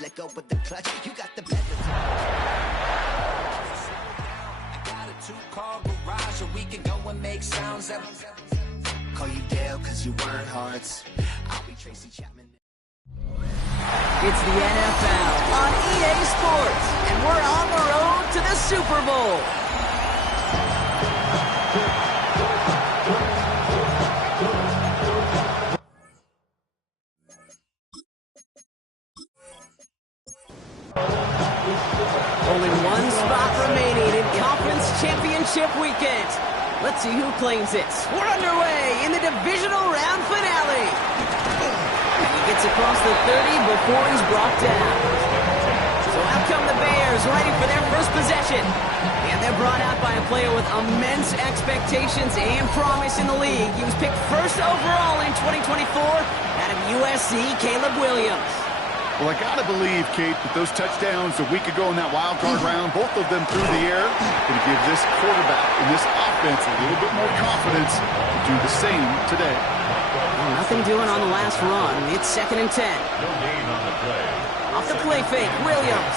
let go with the clutch. You got the better. I got a 2-car garage, and we can go and make sounds. Call you Dale, cause you weren't hearts. I'll be Tracy Chapman. It's the NFL on EA Sports, and we're on the road to the Super Bowl. Only one spot remaining in Conference Championship Weekend. Let's see who claims it. We're underway in the divisional round finale. And he gets across the 30 before he's brought down. So out come the Bears, ready for their first possession. And they're brought out by a player with immense expectations and promise in the league. He was picked first overall in 2024 out of USC, Caleb Williams. Well, I gotta believe, Kate, that those touchdowns a week ago in that wild card round, both of them through the air, going to give this quarterback and this offense a little bit more confidence to do the same today. Well, nothing doing on the last run. It's 2nd and 10. No gain on the play. Off the play fake, Williams.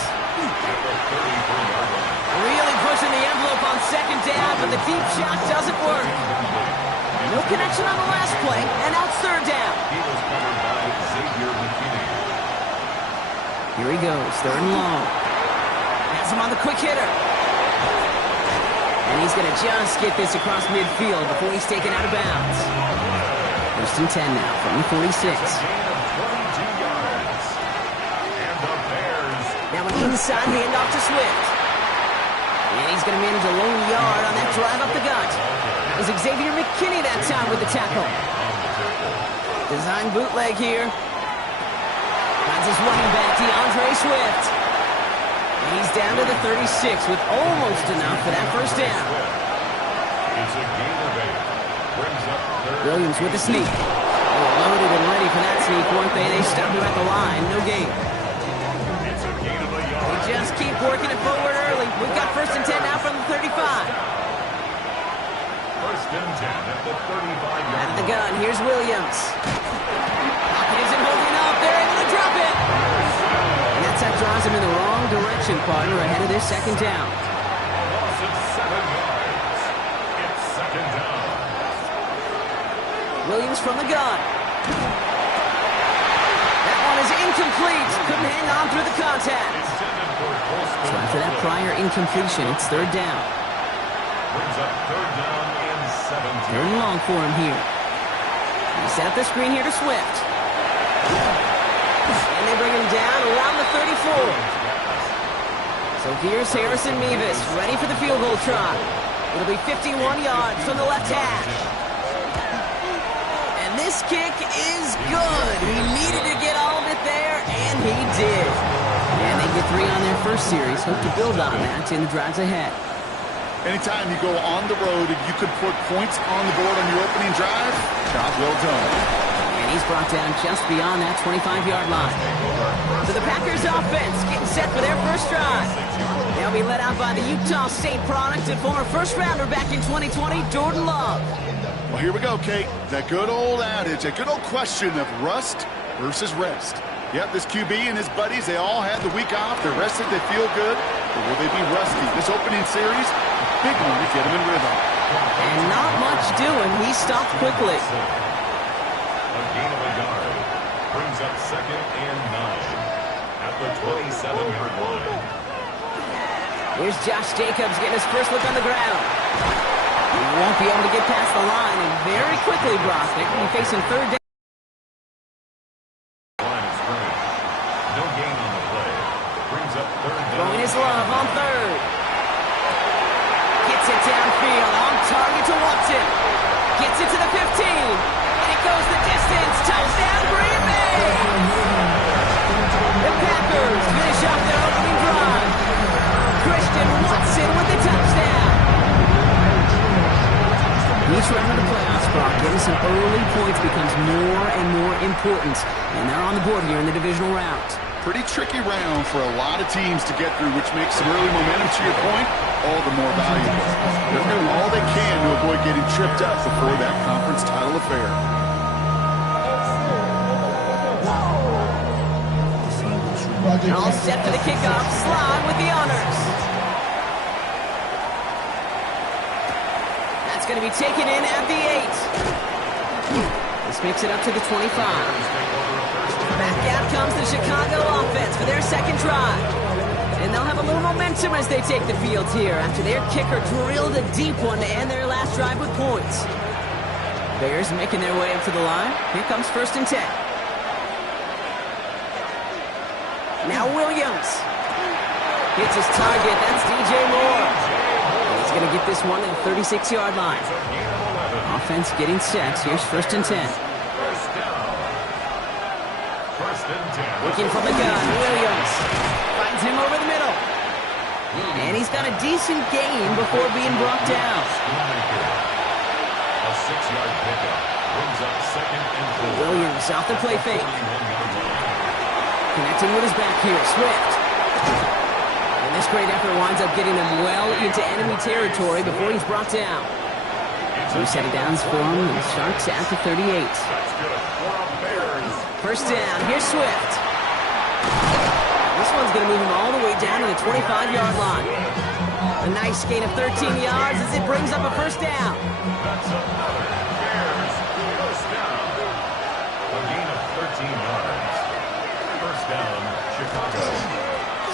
Really pushing the envelope on 2nd down, but the deep shot doesn't work. No connection on the last play, and now it's 3rd down. He was covered by Xavier McKinney. Here he goes, 3rd and long. Has him on the quick hitter. And he's going to just get this across midfield before he's taken out of bounds. 1st and 10 now from the 46. Gain of 22 yards. And the Bears. Now an inside handoff to Swift. And he's going to manage a lone yard on that drive up the gut. That was Xavier McKinney that time with the tackle. Design bootleg here. Finds his running back, DeAndre Swift. And he's down to the 36 with almost enough for that first down. It's a gain of 8. Brings up 3rd. Williams with the sneak. They were loaded and ready for that sneak, weren't they? They stopped him at the line. No gain. It's a gain of a They yard. just keep working it forward early. We've got 1st and 10 now from the 35. 1st and 10 at the 35-yard Out of the line. gun, here's Williams. Pocket isn't holding up. They're able to drop it. And that draws him in the wrong direction, partner, ahead of their 2nd down. Loss of 7 yards. It's 2nd down. Williams from the gun. That one is incomplete. Couldn't hang on through the contact. Intended for close So after that prior incompletion, it's 3rd down. Brings up 3rd down and 17. 3rd and long for him here. He set up the screen here to Swift. And they bring him down around the 34. So here's Harrison Mevis, ready for the field goal try. It'll be 51 yards from the left hash. And this kick is good. He needed to get all of it there, and he did. And they get 3 on their first series. Hope to build on that in the drives ahead. Anytime you go on the road and you could put points on the board on your opening drive, job well done. And he's brought down just beyond that 25-yard line. So the Packers offense getting set for their first drive. They'll be led out by the Utah State product and former first-rounder back in 2020, Jordan Love. Well, here we go, Kate. That good old adage, that good old question of rust versus rest. Yep, this QB and his buddies, they all had the week off. They're rested, they feel good. But will they be rusty? This opening series, a big one to get them in rhythm. And not much doing. He stopped quickly. A gain of a yard. Brings up 2nd and 9 at the 27-yard line. Here's Josh Jacobs getting his first look on the ground. He won't be able to get past the line, and very quickly, Brock, they're going to be facing 3rd down. Line is running. No gain on the play. Brings up 3rd down. Throwing his love on 3rd. Gets it downfield, on target to Watson. Gets it to the 15. And it goes the distance. Touchdown, Green Bay! The Packers finish off their opening drive. Christian Watson with the touchdown. Each round of the playoffs, Brock, getting some early points becomes more and more important. And they're on the board here in the divisional round. Pretty tricky round for a lot of teams to get through, which makes some early momentum, to your point, all the more valuable. They're doing all they can to avoid getting tripped up before that conference title affair. All set for the kickoff. Slide with the honors. That's going to be taken in at the 8. This makes it up to the 25. Back out comes the Chicago offense for their second drive. And they'll have a little momentum as they take the field here after their kicker drilled a deep one to end their last drive with points. Bears making their way up to the line. Here comes 1st and 10. Now Williams. Hits his target. That's DJ Moore. And he's going to get this one to the 36-yard line. Offense getting set. Here's 1st and 10. Looking from the gun. Williams finds him over the middle. And he's got a decent gain before being brought down. A 6-yard pickup brings up 2nd and 4. Williams off the play fake. Connecting with his back here, Swift. And this great effort winds up getting him well into enemy territory before he's brought down. Two set of downs for him and starts at the 38. That's good for a Bears. 1st down, here's Swift. This one's going to move him all the way down to the 25-yard line. A nice gain of 13 yards as it brings up a 1st down. That's another Bears 1st down. A gain of 13 yards. 1st down, Chicago.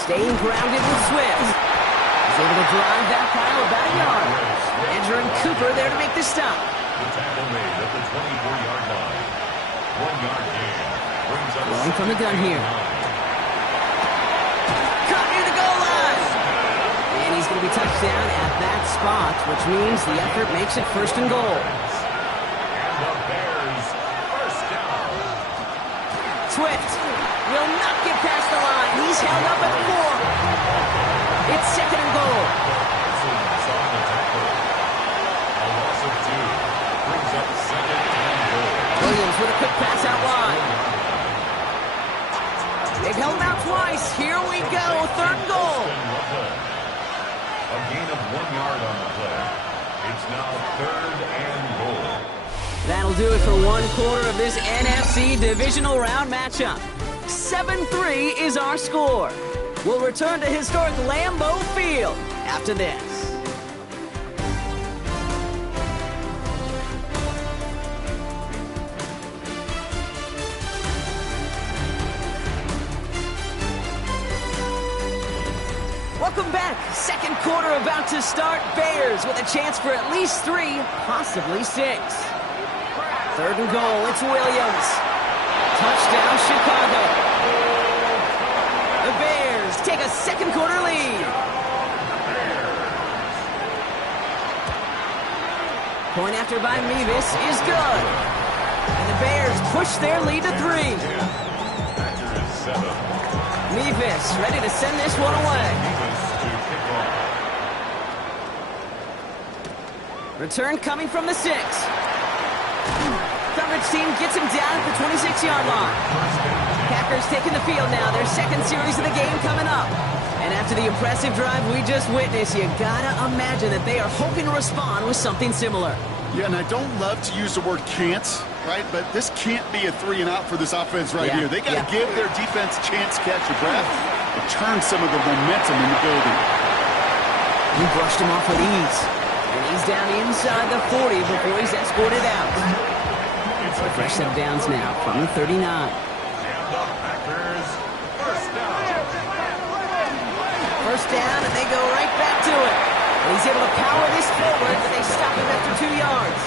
Staying grounded with Swift. He's able to drive that pile about a yard. Andrew and Cooper there to make the stop. The tackle made at the 24-yard line. 1-yard gain brings up Going from the gun here. Caught near the goal line. And he's going to be touched down at that spot, which means the effort makes it 1st and goal. And the Bears 1st down. Swift will not get past the line. He's held up at the 4. It's 2nd and goal. Parsons on the tackle. A loss of 2 brings up 2nd and goal. Williams with a quick pass out wide. They've held him out twice. Here we go. 3rd goal. A gain of 1 yard on the play. It's now 3rd and goal. That'll do it for one quarter of this NFC divisional round matchup. 7-3 is our score. We'll return to historic Lambeau Field after this. Welcome back. 2nd quarter about to start. Bears with a chance for at least 3, possibly 6. 3rd and goal. It's Williams. Touchdown, Chicago. The Bears take a 2nd quarter lead. Point after by Mevis is good. And the Bears push their lead to 3. After 7. Mevis ready to send this one away. Return coming from the 6. Coverage team gets him down at the 26-yard line. Packers taking the field now. Their 2nd series of the game coming up. And after the impressive drive we just witnessed, you gotta imagine that they are hoping to respond with something similar. Yeah, and I don't love to use the word can't, right? But this can't be a 3 and out for this offense right here. They got to give their defense a chance to catch your breath and turn some of the momentum in the building. He brushed him off with ease. And he's down inside the 40 before he's escorted out. So a fresh set of downs now from the 39. And the Packers 1st down. 1st down, and they go right back to it. And he's able to power this forward, but they stop him after 2 yards.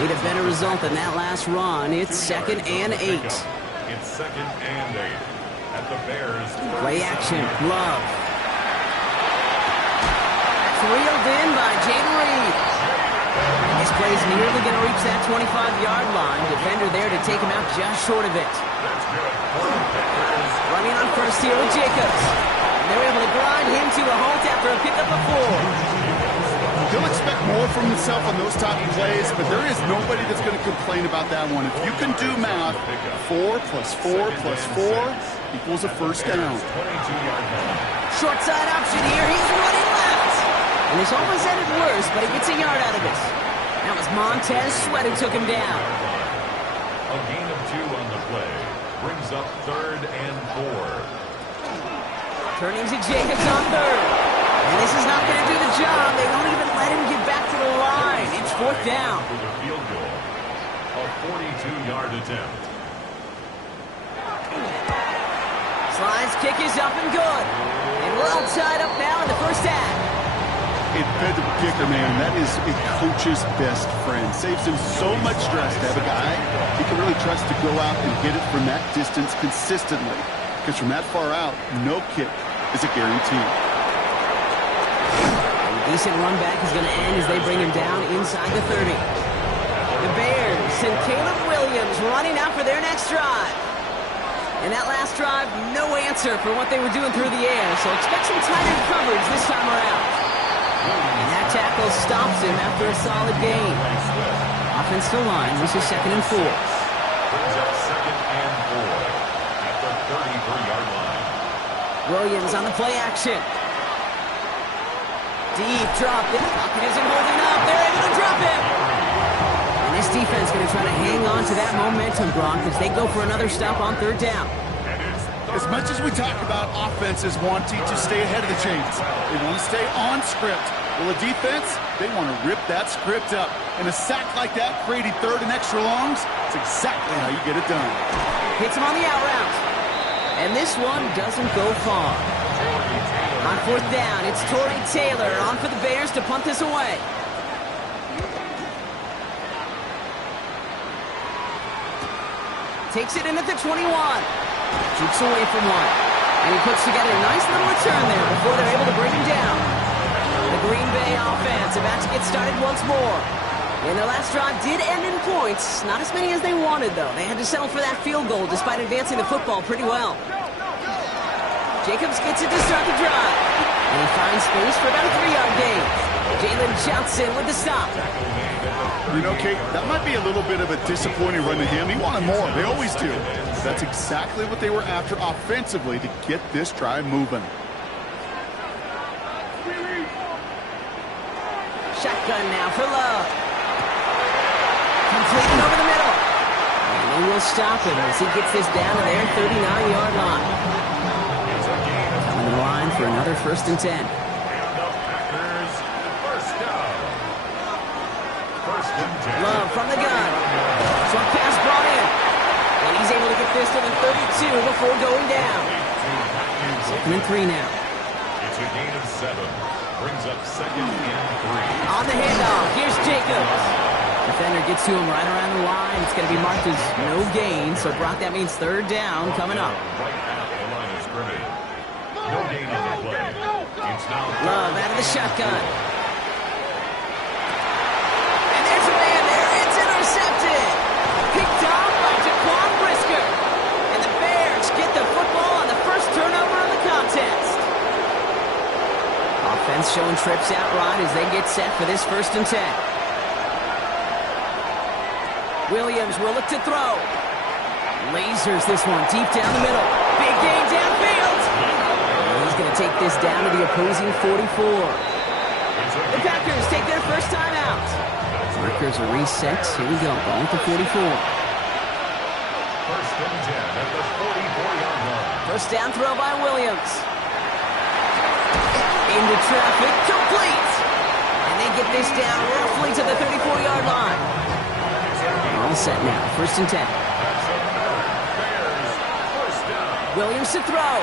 Need a better result than that last run. It's 2nd and 8. It's 2nd and 8. At the Bears. Play action. Love. Reeled in by Jaden Reed. This play's nearly going to reach that 25-yard line. Defender there to take him out just short of it. Running on 1st here with Jacobs. And they're able to grind him to a halt after a pickup of 4. He'll expect more from himself on those type of plays, but there is nobody that's going to complain about that one. If you can do math, 4 plus 4 plus 4 equals a 1st down. Short side option here. He's running left. And this almost ended worse, but he gets a yard out of it. That was Montez Sweat who took him down. A gain of 2 on the play brings up 3rd and 4. Turning to Jacobs on third. And this is not going to do the job. They don't even let him get back to the line. It's fourth down. For the field goal. A 42-yard attempt. Slide's kick is up and good. And we're all tied up now in the first half. A feather kicker, man, that is a coach's best friend. Saves him so much stress to have a guy he can really trust to go out and hit it from that distance consistently. Because from that far out, no kick is a guarantee. A decent run back is going to end as they bring him down inside the 30. The Bears and Caleb Williams running out for their next drive. And that last drive, no answer for what they were doing through the air, so expect some tight end coverage this time around. And that tackle stops him after a solid gain. Offensive line, this is 2nd and 4. Brings up 2nd and 4 at the 33-yard line. Williams on the play action. Deep drop. The pocket isn't holding up. They're able to drop him. And this defense going to try to hang on to that momentum, Gronk, as they go for another stop on 3rd down. As much as we talk about offenses wanting to stay ahead of the chains, they want to stay on script. Well, the defense, they want to rip that script up. And a sack like that, creating 3rd and extra longs, it's exactly how you get it done. Hits him on the out route. And this one doesn't go far. On 4th down, it's Torrey Taylor on for the Bears to punt this away. Takes it in at the 21. Jukes away from one. And he puts together a nice little return there before they're able to bring him down. The Green Bay offense about to get started once more. And their last drive did end in points. Not as many as they wanted, though. They had to settle for that field goal despite advancing the football pretty well. Jacobs gets it to start the drive. And he finds space for about a 3-yard gain. Jalen Johnson with the stop. You know, Kate, that might be a little bit of a disappointing run to him. He wanted more. They always do. That's exactly what they were after offensively to get this drive moving. Shotgun now for Love. Completed over the middle. And they will stop him as he gets this down to their 39-yard line. Coming to the line for another 1st and 10. Love from the gun. Short pass brought in. And he's able to get this to the 32 before going down. 2nd and 3 now. It's a gain of 7. Brings up 2nd and 3. On the handoff, here's Jacobs. Defender gets to him right around the line. It's going to be marked as no gain. So, Brock, that means 3rd down coming up. Right at the line of scrimmage. No gain on the play. It's now Love out of the shotgun. And there's a man there. It's intercepted. Picked off by Jaquan Brisker. And the Bears get the football on the first turnover of the contest. Offense showing trips out right as they get set for this 1st and 10. Williams will look to throw. Lasers this one deep down the middle. Big gain downfield. And he's going to take this down to the opposing 44. The Packers take their first time out. Markers are reset. Here we go. Ball at the 44. 1st and 10 at the 44-yard line. First down throw by Williams. Into traffic. Complete. And they get this down roughly to the 34-yard line. All set now. 1st and 10. Williams to throw.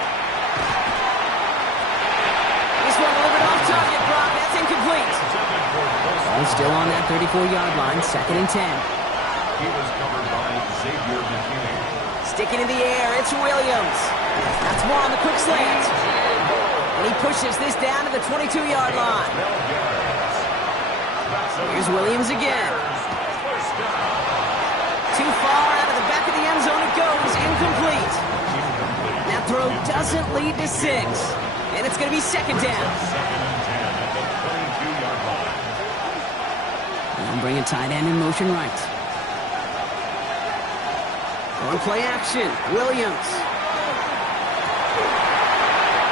This one delivered off target, Brock. That's incomplete. Ball still on that 34-yard line. 2nd and 10. He was covered by Xavier McKinney. Sticking in the air. It's Williams. That's more on the quick slant. And he pushes this down to the 22-yard line. Here's Williams again. Too far out of the back of the end zone it goes. Incomplete. That throw doesn't lead to 6. And it's going to be 2nd down. And bring a tight end in motion right. On play action, Williams.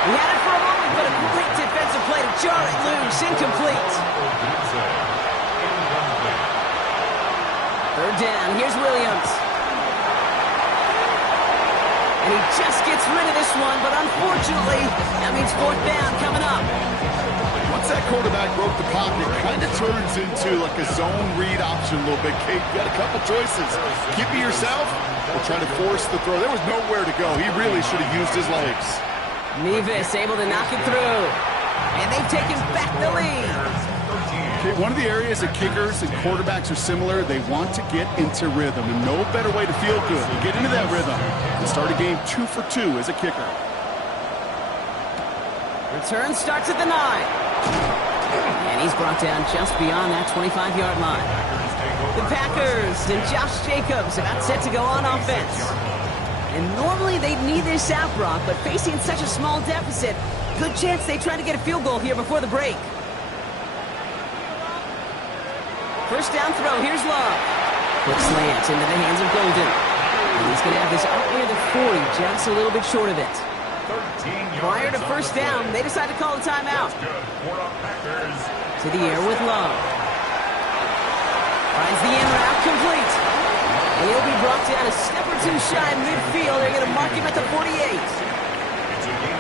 He had it for a moment, but a complete defensive play to jar it loose. Incomplete. 3rd down. Here's Williams. And And he just gets rid of this one, but unfortunately, that means fourth down coming up. Once that quarterback broke the pocket, it kind of turns into like a zone read option a little bit. Kate, you got a couple choices. Keep it yourself or try to force the throw. There was nowhere to go. He really should have used his legs. Nevis able to knock it through. And they've taken back the lead. Okay, one of the areas that kickers and quarterbacks are similar, they want to get into rhythm. And no better way to feel good to get into that rhythm and start a game 2 for 2 as a kicker. Return starts at the 9. And he's brought down just beyond that 25-yard line. The Packers and Josh Jacobs about set to go on offense. And normally they'd need this out, Brock, but facing such a small deficit, good chance they try to get a field goal here before the break. First down throw, here's Love. Quick slant into the hands of Golden. And he's going to have this out near the 40, just a little bit short of it. Prior to first down, they decide to call a timeout. To the air with Love. Finds the in route complete. And he'll be brought down a step or two shy in midfield. They're going to mark him at the 48.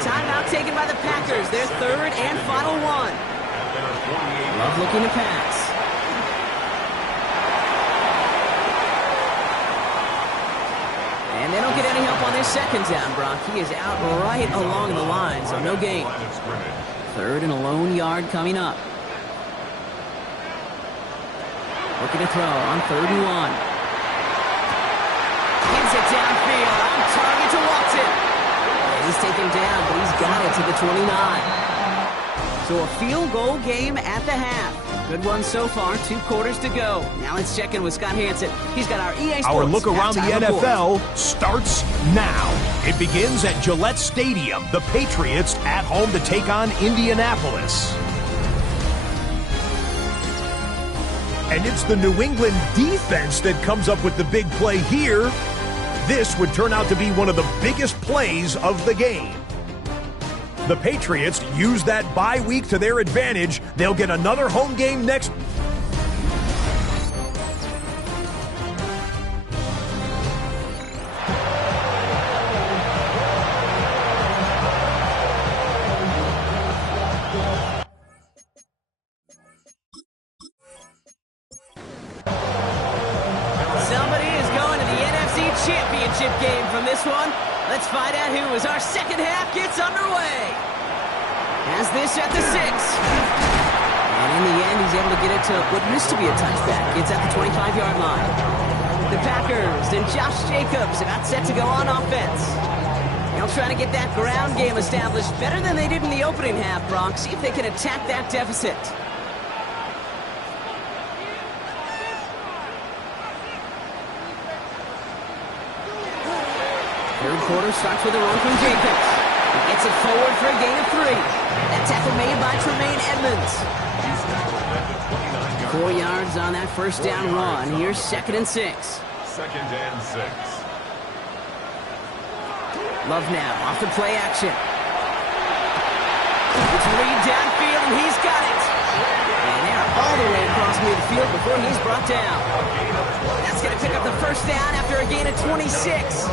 Timeout taken by the Packers. Their third and final one. Love looking to pass. And they don't get any help on their second down, Brock. He is out right along the line, so no gain. Third and a lone yard coming up. Looking to throw on 3rd and 1. Gives it downfield on target to Watson. And he's taken down, but he's got it to the 29. So a field goal game at the half. Good one so far, 2 quarters to go. Now let's check in with Scott Hansen. He's got our EA Sports. Our look around the NFL report. starts now. It begins at Gillette Stadium. The Patriots at home to take on Indianapolis. And it's the New England defense that comes up with the big play here. This would turn out to be one of the biggest plays of the game. The Patriots use that bye week to their advantage. They'll get another home game next. Somebody is going to the NFC Championship game from this one. Let's find out who as our second half gets underway. Has this at the 6. And in the end, he's able to get it to what used to be a touchback. It's at the 25-yard line. The Packers and Josh Jacobs about set to go on offense. They'll try to get that ground game established better than they did in the opening half, Brock. See if they can attack that deficit. Third quarter starts with a run from Jacobs. He gets it forward for a gain of 3. That tackle made by Tremaine Edmonds. 4 yards on that first down run. Here's 2nd and 6. 2nd and 6. Love now off the play action. It's Reed downfield, and he's got it. And they're all the way across midfield before he's brought down. That's going to pick up the first down after a gain of 26.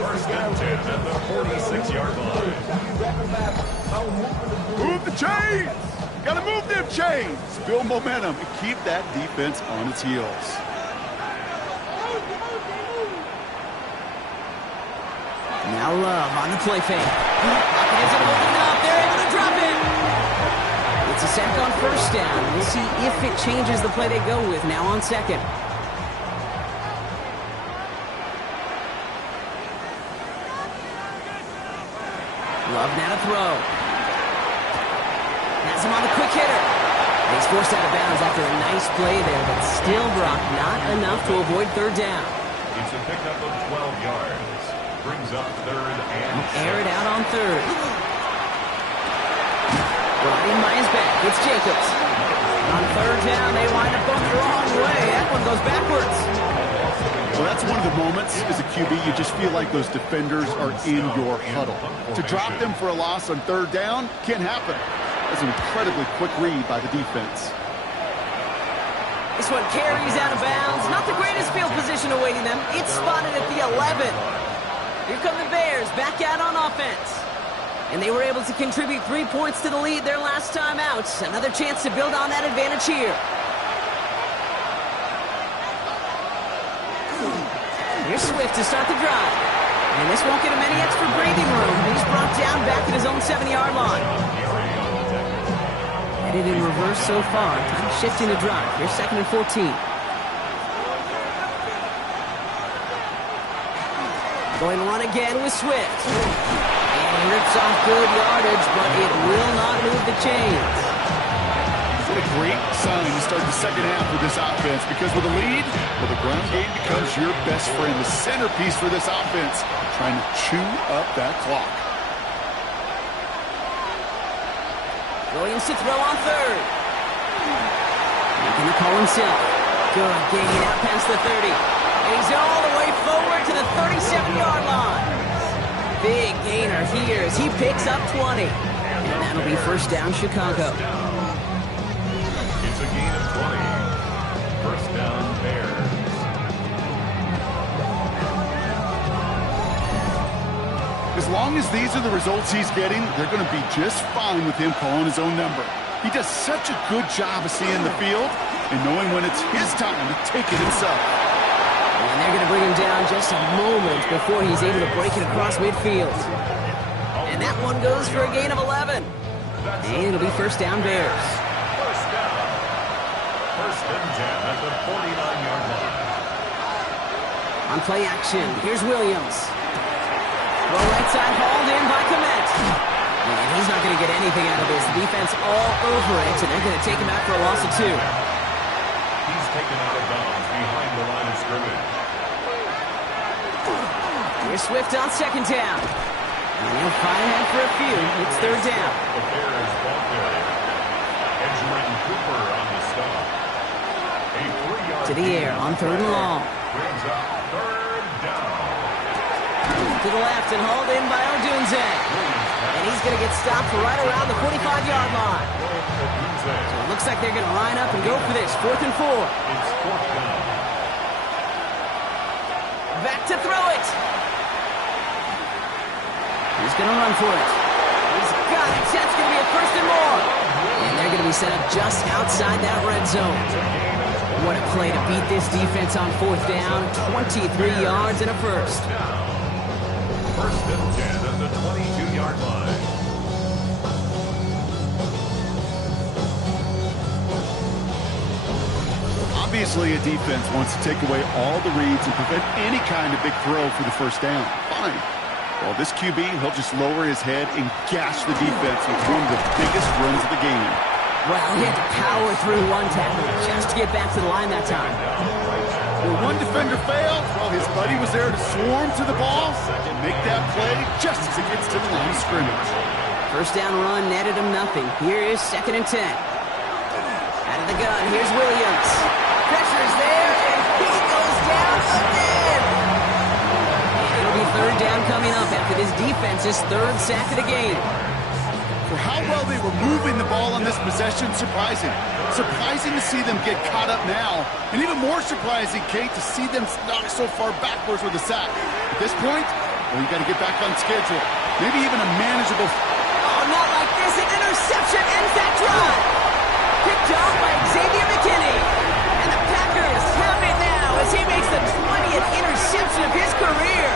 First and 10 at the 46-yard line. Move the chains! Gotta move them chains! Build momentum and keep that defense on its heels. Now Love on the play fake. Pocket isn't holding up. They're able to drop it. It's a sack on first down. We'll see if it changes the play they go with now on 2nd. Love now to throw. Has him on the quick hitter. And he's forced out of bounds after a nice play there, but still, Brock, not enough to avoid 3rd down. It's a pickup of 12 yards. Brings up 3rd and 6. Air it out on 3rd. Riding by his back, it's Jacobs. On 3rd down, they wind up going the wrong way. That one goes backwards. Well, that's one of the moments as a QB, you just feel like those defenders are in your huddle. To drop them for a loss on 3rd down can't happen. That's an incredibly quick read by the defense. This one carries out of bounds. Not the greatest field position awaiting them. It's spotted at the 11. Here come the Bears back out on offense. And they were able to contribute 3 points to the lead their last time out. Another chance to build on that advantage here. Here's Swift to start the drive. And this won't get him any extra breathing room. He's brought down back at his own 7-yard line. Headed in reverse so far. Time shifting the drive. Here's 2nd and 14. Going to run again with Swift. And he rips off good yardage, but it will not move the chains. What a great sign to start the second half with this offense, because with a lead, well, the ground game becomes your best friend, the centerpiece for this offense, trying to chew up that clock. Williams to throw on 3rd. Making the call himself. Good gain out past the 30. And he's all the way forward to the 37-yard line. Big gainer here as he picks up 20. And that'll be first down, Chicago. It's a gain of 20. First down, Bears. As long as these are the results he's getting, they're going to be just fine with him calling his own number. He does such a good job of seeing the field and knowing when it's his time to take it himself. And they're going to bring him down just a moment before he's able to break it across midfield. And that one goes for a gain of 11. And it'll be first down, Bears. First down. First and 10 at the 49-yard line. On play action, here's Williams. Well, right side hauled in by Komet. And he's not going to get anything out of this. The defense all over it, and they're going to take him out for a loss of 2. He's taken out of bounds behind the line of scrimmage. Here's Swift on 2nd down. And he'll fight ahead for a few. It's 3rd down. The Bears ball carrier. Edgerrin Cooper on the stop. A 3-yard To the air on 3rd and long. brings up 3rd down. To the left and hauled in by Odunze. And he's going to get stopped right around the 45-yard line. So it looks like they're going to line up and go for this. 4th and 4. It's 4th down. Back to throw it. He's going to run for it. He's got it. That's going to be a 1st and more. And they're going to be set up just outside that red zone. What a play to beat this defense on 4th down. 23 yards and a first. First and 10 at the 22-yard line. Obviously, a defense wants to take away all the reads and prevent any kind of big throw for the first down. Fine. Well, this QB, he'll just lower his head and gash the defense with one of the biggest runs of the game. Well, he had to power through one tackle just to get back to the line that time. When one defender failed, well, his buddy was there to swarm to the ball and make that play just as it gets to the line of scrimmage. First down run netted him nothing. Here is 2nd and 10. Out of the gun, here's Williams. Pressure's there, and he goes down again. And it'll be 3rd down coming up after this defense's 3rd sack of the game. For how well they were moving the ball on this possession, surprising. Surprising to see them get caught up now. And even more surprising, Kate, to see them knocked so far backwards with a sack. At this point, well, you got to get back on schedule. Maybe even a manageable... Oh, not like this. An interception ends that drive. Picked off by Xavier McKinney. And the Packers have it now as he makes the 20th interception of his career.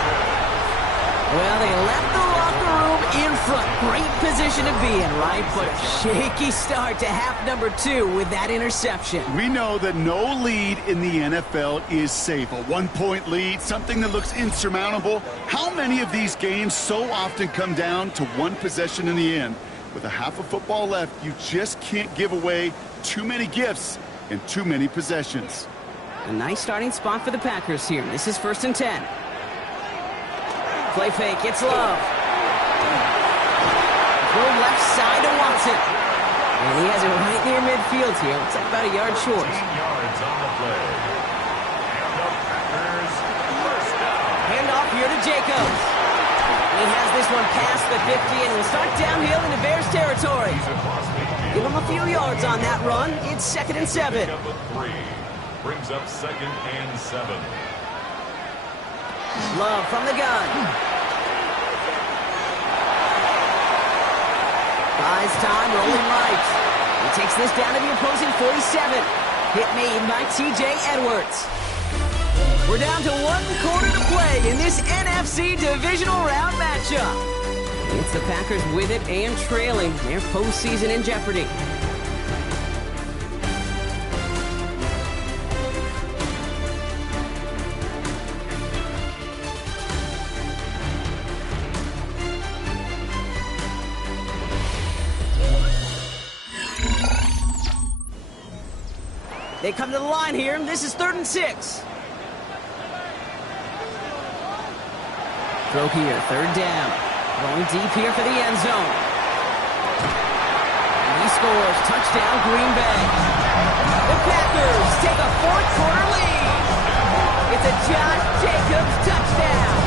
Well, they left the locker room in front. Great position to be in, right? But a shaky start to half number 2 with that interception. We know that no lead in the NFL is safe. A 1-point lead, something that looks insurmountable. How many of these games so often come down to one possession in the end? With a half of football left, you just can't give away too many gifts and too many possessions. A nice starting spot for the Packers here. This is 1st and 10. Play fake, it's Love. Throw left side to Watson. And he has it right near midfield here. Looks like about a yard short. 15 yards on the play. And the Packers first down. Handoff here to Jacobs. He has this one past the 50 and will start downhill into Bears territory. He's across midfield. Give him a few yards on that run. It's 2nd and 7. Pick up a 3. Brings up 2nd and 7. Love from the gun. Buys time, rolling right. He takes this down to the opposing 47. Hit made by T.J. Edwards. We're down to 1 quarter to play in this NFC divisional round matchup. It's the Packers with it and trailing. Their postseason in jeopardy. They come to the line here, and this is 3rd and 6. Throw here, 3rd down. Going deep here for the end zone. And he scores. Touchdown, Green Bay. The Packers take a 4th quarter lead. It's a Josh Jacobs touchdown.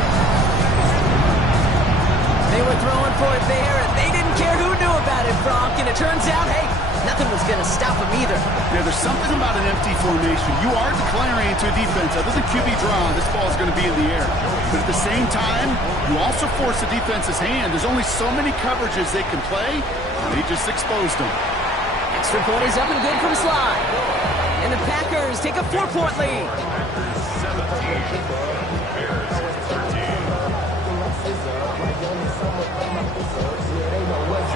They were throwing for it there, and they didn't care who knew about it, Brock. And it turns out, hey, nothing was going to stop them either. Yeah, there's something about an empty formation. You are declaring to a defense, other than QB draw, this ball is going to be in the air. But at the same time, you also force the defense's hand. There's only so many coverages they can play, and they just exposed them. Extra point is up and good from Sly. And the Packers take a 4-point lead. 17. Bears 13.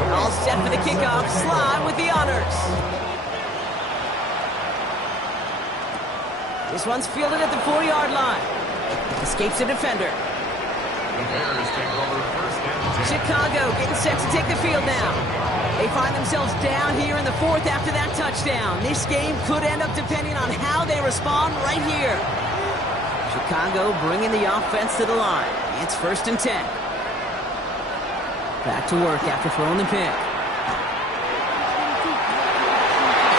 All set for the kickoff. Sly with the honors. This one's fielded at the 4-yard line. Escapes a defender. The Bears take over 1st and 10. Chicago getting set to take the field now. They find themselves down here in the 4th after that touchdown. This game could end up depending on how they respond right here. Chicago bringing the offense to the line. It's 1st and 10. Back to work after throwing the pick.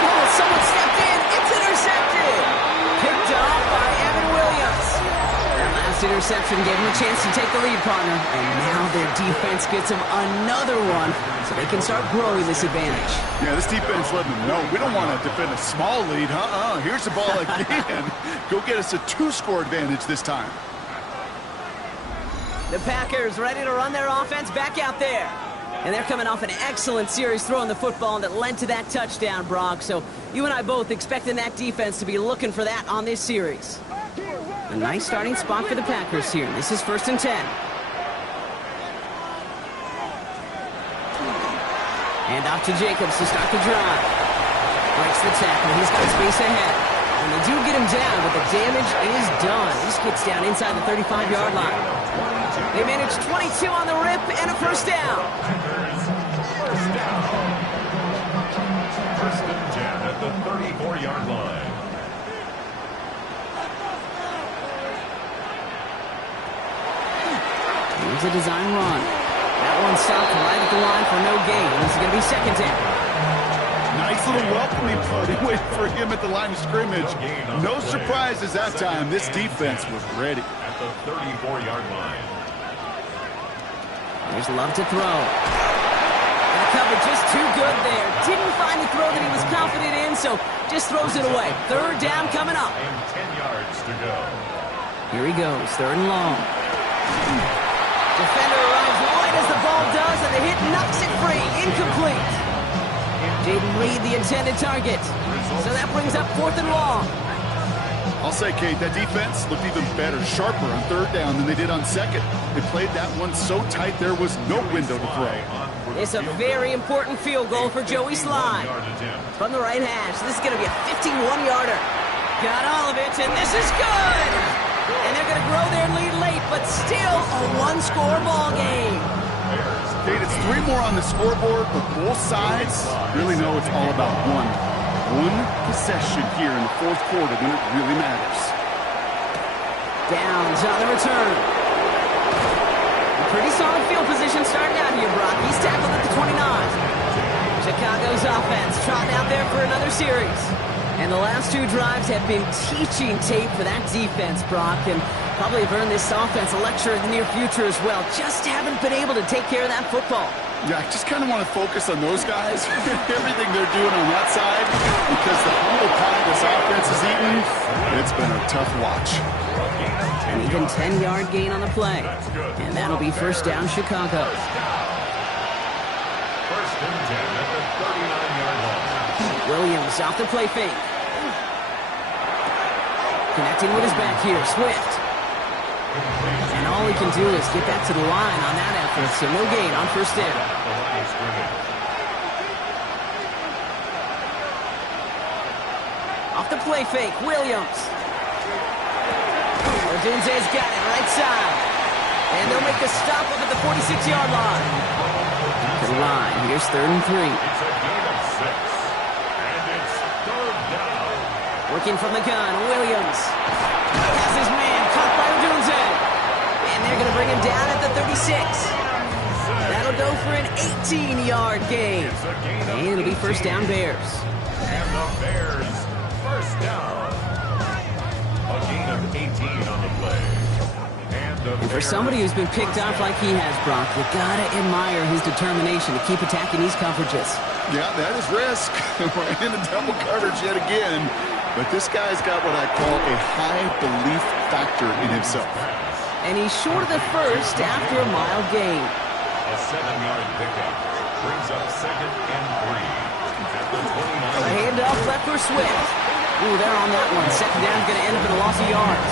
Oh, someone stepped in. It's intercepted. Picked off by Evan Williams. That last interception gave him a chance to take the lead, partner. And now their defense gets them another one, so they can start growing this advantage. Yeah, this defense letting them know we don't want to defend a small lead. Here's the ball again. Go get us a 2-score advantage this time. The Packers ready to run their offense back out there. And they're coming off an excellent series throwing the football that led to that touchdown, Brock. So you and I both expecting that defense to be looking for that on this series. A nice starting spot for the Packers here. This is 1st and 10. And off to Jacobs to start the drive. Breaks the tackle. He's got space ahead. And they do get him down, but the damage is done. This gets down inside the 35-yard line. They manage 22 on the rip and a 1st down. 1st down. 1st and 10 at the 34-yard line. Here's a design run. That one stopped right at the line for no gain. This is going to be 2nd down. Nice little welcoming party waiting for him at the line of scrimmage. No surprises that time. This defense was ready. At the 34-yard line. There's Love to throw. And the cover just too good there. Didn't find the throw that he was confident in, so just throws it away. 3rd down coming up. And 10 yards to go. Here he goes, 3rd and long. Defender arrives right as the ball does, and the hit knocks it free. Incomplete. Didn't read the intended target. So that brings up 4th and long. I'll say, Kate, that defense looked even better, sharper on 3rd down than they did on 2nd. They played that one so tight there was no window to throw. It's a very important field goal for Joey Sly. From the right hash, this is going to be a 51-yarder. Got all of it, and this is good! And they're going to grow their lead late, but still a 1-score ball game. Kate, it's 3 more on the scoreboard, but both sides really know it's all about one possession here in the 4th quarter when it really matters. Downs on the return. A pretty solid field position starting out here, Brock. He's tackled at the 29. Chicago's offense trotting out there for another series. And the last 2 drives have been teaching tape for that defense, Brock. And Probably have earned this offense a lecture in the near future as well. Just haven't been able to take care of that football. Yeah, I just kind of want to focus on those guys, everything they're doing on that side, because the humble pie this offense has eaten, it's been a tough watch. An even 10-yard gain on the play. And that'll be first down, Chicago. First and 10 at the 39-yard line. Williams off the play fake. Connecting with his back here, Swift. And all he can do is get that to the line on that effort, so no gain on first down. The line of scrimmage. Off the play fake, Williams. Odunze's got it, right side. And they'll make the stop up at the 46-yard line. To the line, here's 3rd and 3. It's a gain of 6. And it's 3rd down. Working from the gun, Williams. Has his man caught by Odunze. And they're going to bring him down at the 36. That'll go for an 18-yard gain. And it'll be first down, Bears. And the Bears, first down. A gain of 18 on the play. And for somebody who's been picked off like he has, Brock, you gotta admire his determination to keep attacking these coverages. Yeah, that is risk. We're in a double coverage yet again. But this guy's got what I call a high belief factor in himself. And he's short of the first after a mild gain. A 7-yard pickup brings up 2nd and 3 at the 29. A handoff left for Swift. Ooh, they're on that one. Second down's going to end up in a loss of yards.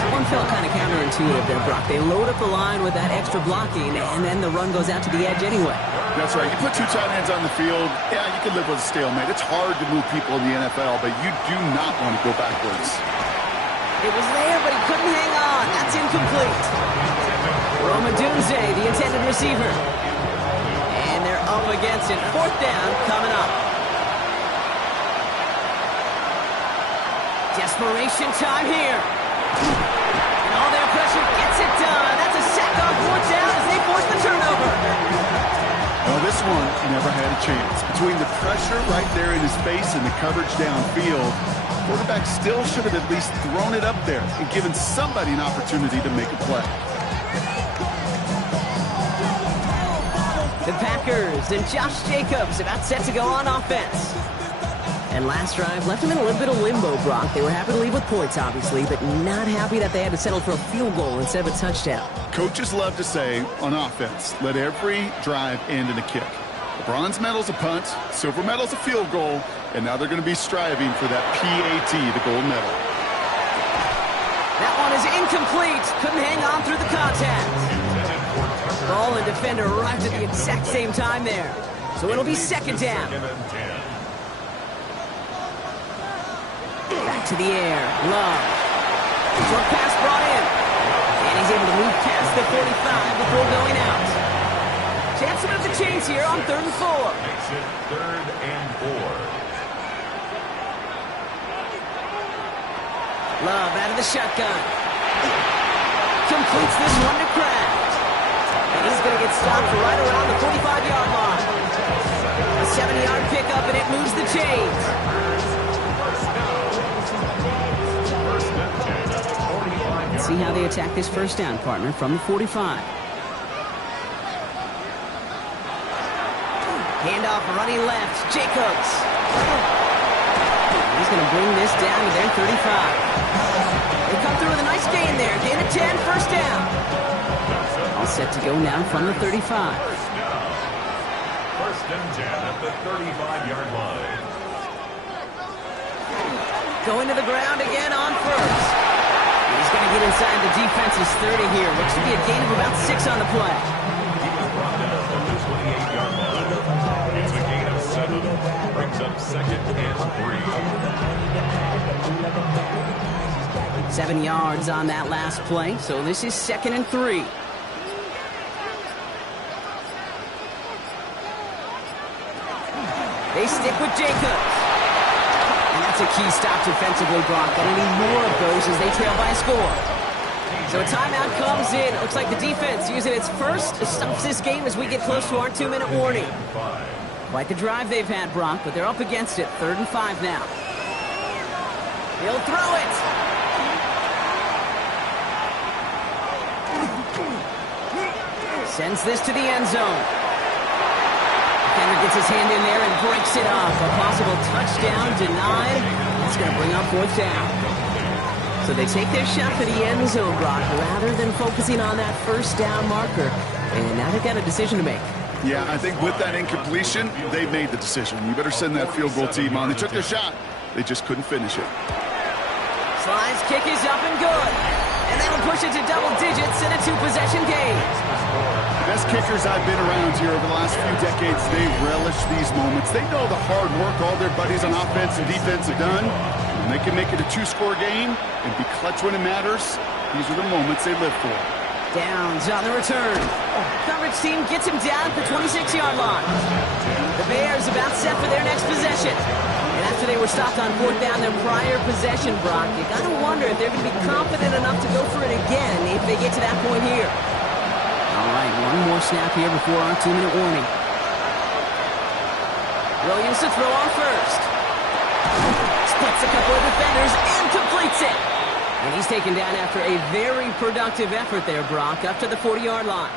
That one felt kind of counterintuitive there, Brock. They load up the line with that extra blocking, and then the run goes out to the edge anyway. That's right. You put 2 tight ends on the field, yeah, you can live with a stalemate. It's hard to move people in the NFL, but you do not want to go backwards. It was there, but he couldn't hang on. That's incomplete. Rome Odunze, the intended receiver. And they're up against it. 4th down coming up. Desperation time here. And all their pressure gets it done. That's a sack on 4th down as they force the turnover. Well, this one never had a chance. Between the pressure right there in his face and the coverage downfield, quarterback still should have at least thrown it up there and given somebody an opportunity to make a play. The Packers and Josh Jacobs about set to go on offense. And last drive left them in a little bit of limbo, Brock. They were happy to leave with points, obviously, but not happy that they had to settle for a field goal instead of a touchdown. Coaches love to say, on offense, let every drive end in a kick. The bronze medal's a punt, silver medal's a field goal, and now they're going to be striving for that PAT, the gold medal. That one is incomplete. Couldn't hang on through the contact. Ball and defender arrived at the exact same time there. So it'll be 2nd down. Back to the air. Love. Short pass brought in. And he's able to move past the 45 before going out. Chance to move the chains here on 3rd and 4. Makes it 3rd and 4. Love out of the shotgun. Completes this one to Kraft. And he's going to get stopped right around the 45-yard line. A 7-yard pickup, and it moves the chains. Let's see how they attack this first down, partner, from the 45. Handoff running left. Jacobs. He's going to bring this down to their 35. They come through with a nice gain there. Gain of 10, first down. All set to go now from the 35. First and 10 at the 35-yard line. Going to the ground again on first. He's going to get inside the defense's 30 here. Looks to be a gain of about 6 on the play. He was brought down at the 28-yard line. It's a gain of 7. Brings up 2nd and 3. 7 yards on that last play, so this is 2nd and 3. They stick with Jacobs. And that's a key stop defensively, Brock. Gonna need more of those as they trail by a score. So a timeout comes in. It looks like the defense using its first to stop this game as we get close to our 2-minute warning. Quite the drive they've had, Brock, but they're up against it. 3rd and 5 now. He'll throw it. Sends this to the end zone. Defender gets his hand in there and breaks it off. A possible touchdown denied. That's going to bring up 4th down. So they take their shot for the end zone, Brock, rather than focusing on that 1st down marker. And now they've got a decision to make. Yeah, I think with that incompletion, they made the decision. You better send that field goal team on. They took their shot. They just couldn't finish it. Slice kick is up and good. And that'll push it to double digits in a 2-possession game. The best kickers I've been around here over the last few decades, they relish these moments. They know the hard work all their buddies on offense and defense have done. When they can make it a 2-score game and be clutch when it matters, these are the moments they live for. Downs on the return. Coverage team gets him down at the 26-yard line. The Bears about set for their next possession. And after they were stopped on 4th down their prior possession, Brock, you got to wonder if they're going to be confident enough to go for it again if they get to that point here. All right, one more snap here before our 2-minute warning. Williams to throw on first. Splits a couple of defenders and completes it. And he's taken down after a very productive effort there, Brock, up to the 40-yard line.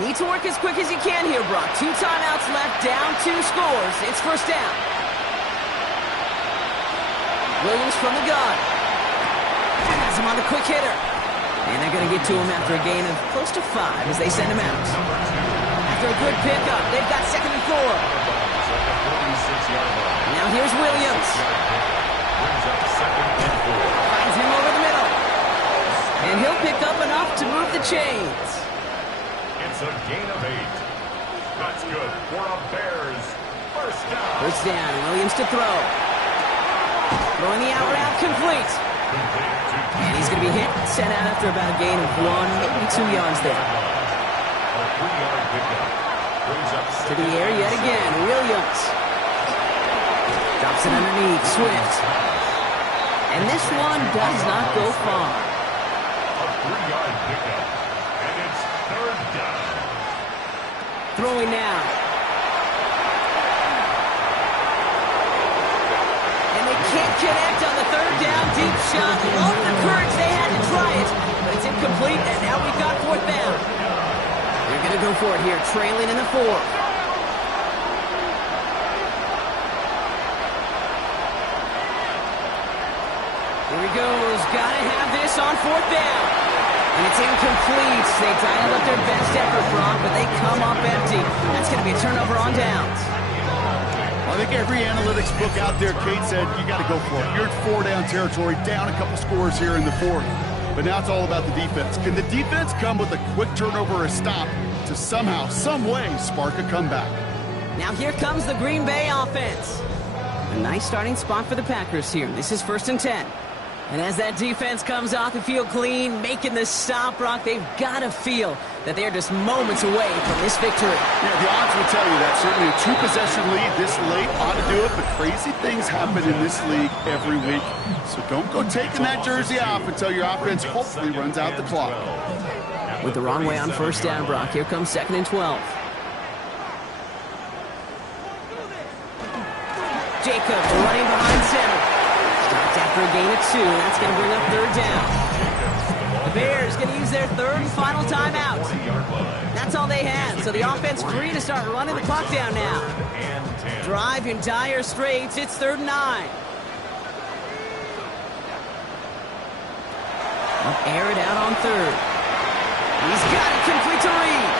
Need to work as quick as you can here, Brock. 2 timeouts left, down 2 scores. It's 1st down. Williams from the gun. Has him on the quick hitter. And they're going to get to him after a gain of close to 5 as they send him out. After a good pickup, they've got 2nd and 4. Now here's Williams. Finds him over the middle. And he'll pick up enough to move the chains. It's a gain of 8. That's good for a Bears 1st down. 1st down, Williams to throw. Throwing the out route complete. And he's going to be hit, sent out after about a gain of 1, maybe 2 yards there. A 3-yard pickup. Brings up To the air yet again, Williams. Drops it underneath, Swift. And this one does not go far. a 3-yard pickup. And it's 3rd down. Throwing now. And they can't connect on the 3rd down deep shot. Love the courage they had to try it, but it's incomplete, and now we've got 4th down. They're going to go for it here, trailing in the 4th. Here he goes. Got to have this on 4th down. And it's incomplete. They dialed up their best effort, Brock, but they come up empty. That's going to be a turnover on downs. I think every analytics book out there, Kate said, you got to go for it. You're in 4-down territory, down a couple scores here in the 4th. But now it's all about the defense. Can the defense come with a quick turnover or a stop to somehow, some way, spark a comeback? Now here comes the Green Bay offense. A nice starting spot for the Packers here. This is 1st and 10. And as that defense comes off the field clean, making the stop, Brock, they've got to feel that they're just moments away from this victory. Yeah, the odds will tell you that. Certainly a 2-possession lead this late ought to do it, but crazy things happen in this league every week. So don't go taking that jersey off until your offense hopefully runs out the clock. With the wrong way on 1st down, Brock, here comes 2nd and 12. Jacobs running behind center. Stopped after a gain of 2, and that's going to bring up 3rd down. The Bears going to use their 3rd and final timeout. That's all they had, so the offense free to start running the clock down now. Drive in dire straits. It's 3rd and 9. Air it out on 3rd. He's got it complete to Reed.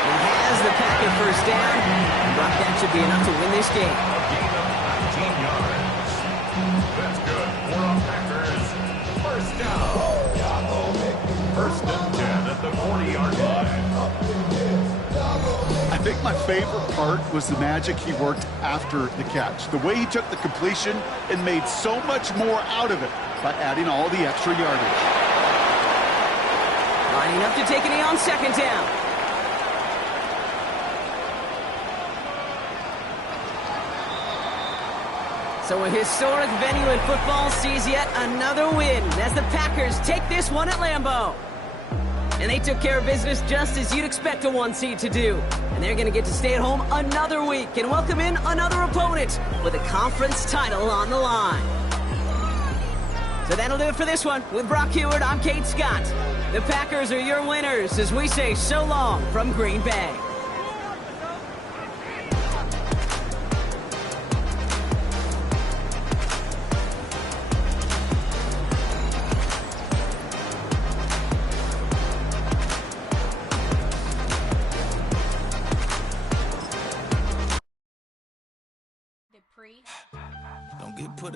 He has the Packer 1st down. Brock, that should be enough to win this game. A gain of 19 yards. That's good for a Packers 1st down. 1st and 10 at the 40-yard line. I think my favorite part was the magic he worked after the catch. The way he took the completion and made so much more out of it by adding all the extra yardage. Lining up to take a knee on 2nd down. So a historic venue in football sees yet another win as the Packers take this one at Lambeau. And they took care of business just as you'd expect a 1 seed to do. And they're going to get to stay at home another week and welcome in another opponent with a conference title on the line. So that'll do it for this one. With Brock Heward, I'm Kate Scott. The Packers are your winners as we say so long from Green Bay. Don't get put